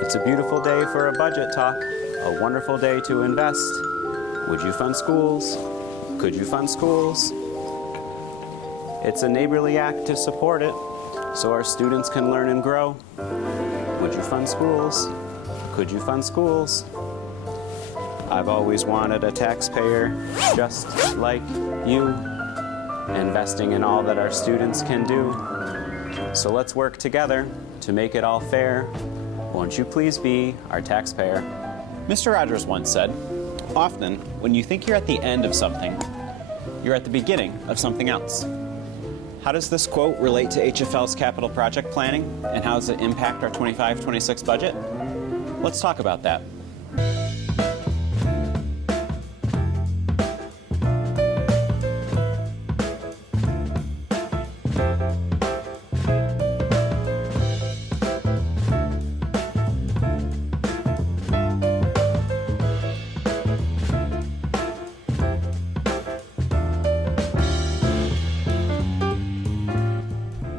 It's a beautiful day for a budget talk, a wonderful day to invest. Would you fund schools? Could you fund schools? It's a neighborly act to support it, so our students can learn and grow. Would you fund schools? Could you fund schools? I've always wanted a taxpayer just like you, investing in all that our students can do. So let's work together to make it all fair. Won't you please be our taxpayer? Mr. Rogers once said, often, when you think you're at the end of something, you're at the beginning of something else. How does this quote relate to HFL's capital project planning, and how does it impact our 25-26 budget? Let's talk about that.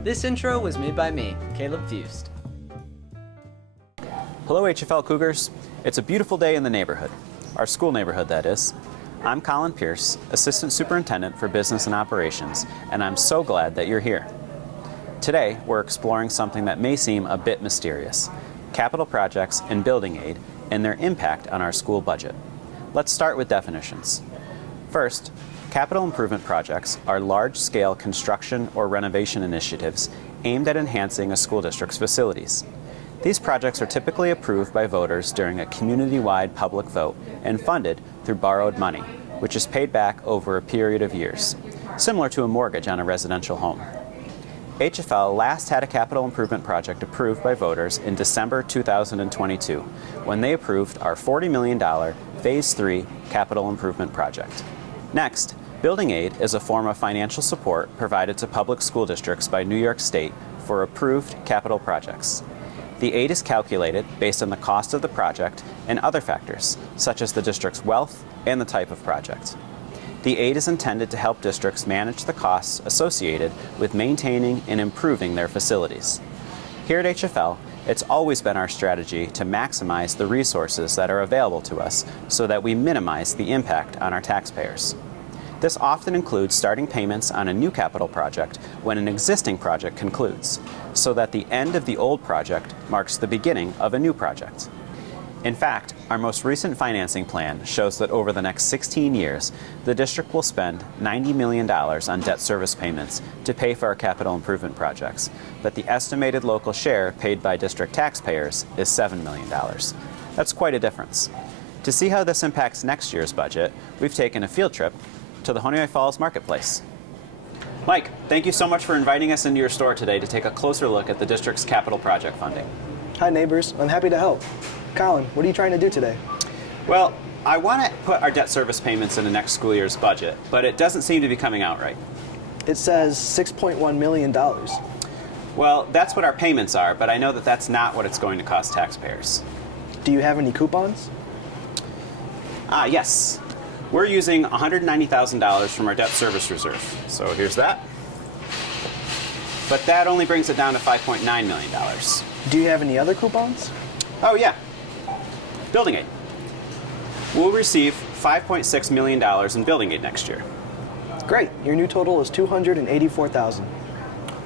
This intro was made by me, Caleb Fust. Hello HFL Cougars. It's a beautiful day in the neighborhood. Our school neighborhood, that is. I'm Colin Pierce, Assistant Superintendent for Business and Operations, and I'm so glad that you're here. Today, we're exploring something that may seem a bit mysterious: capital projects and building aid and their impact on our school budget. Let's start with definitions. First, capital improvement projects are large-scale construction or renovation initiatives aimed at enhancing a school district's facilities. These projects are typically approved by voters during a community-wide public vote and funded through borrowed money, which is paid back over a period of years, similar to a mortgage on a residential home. HFL last had a capital improvement project approved by voters in December 2022, when they approved our $40 million Phase 3 capital improvement project. Next, building aid is a form of financial support provided to public school districts by New York State for approved capital projects. The aid is calculated based on the cost of the project and other factors, such as the district's wealth and the type of project. The aid is intended to help districts manage the costs associated with maintaining and improving their facilities. Here at HFL, it's always been our strategy to maximize the resources that are available to us so that we minimize the impact on our taxpayers. This often includes starting payments on a new capital project when an existing project concludes, so that the end of the old project marks the beginning of a new project. In fact, our most recent financing plan shows that over the next 16 years, the district will spend $90 million on debt service payments to pay for our capital improvement projects, but the estimated local share paid by district taxpayers is $7 million. That's quite a difference. To see how this impacts next year's budget, we've taken a field trip to the Honeoye Falls Marketplace. Mike, thank you so much for inviting us into your store today to take a closer look at the district's capital project funding. Hi neighbors, I'm happy to help. Colin, what are you trying to do today? Well, I want to put our debt service payments in the next school year's budget, but it doesn't seem to be coming out right. It says $6.1 million. Well, that's what our payments are, but I know that that's not what it's going to cost taxpayers. Do you have any coupons? Yes. We're using $190,000 from our debt service reserve. So here's that. But that only brings it down to $5.9 million. Do you have any other coupons? Oh yeah. Building aid. We'll receive $5.6 million in building aid next year. Great, your new total is $284,000.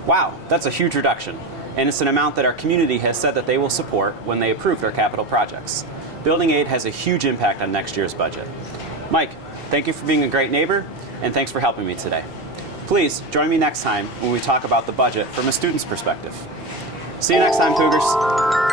Wow, that's a huge reduction. And it's an amount that our community has said that they will support when they approve their capital projects. Building aid has a huge impact on next year's budget. Mike, thank you for being a great neighbor, and thanks for helping me today. Please join me next time when we talk about the budget from a student's perspective. See you next time, Cougars.